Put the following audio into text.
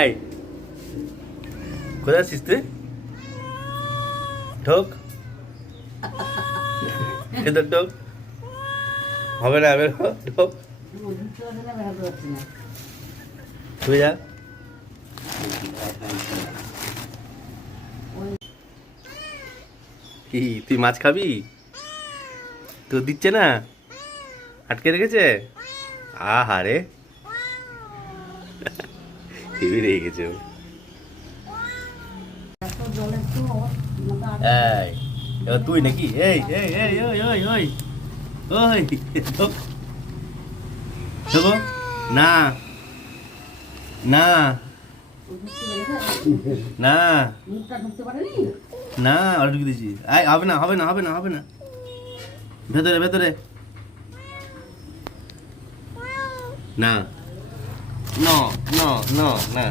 এই কোথায় আছিস তুই? ঢোক ভেতর ঢোক। হবে না বের হ, ঢোক। তুই যা। কি তুই মাছ খাবি? তো দিচ্ছে না, আটকে রেখেছে। আহারে হেবি রেগে গেছে ও। এই এবার তুই নাকি? এই এই এই ওই ওই ওই ওই ঢোক ঢোকো। না না না না, আর ঢুকে দিয়েছি। আয়, হবে না হবে না হবে না হবে না, ভেতরে ভেতরে। না ন ন ন না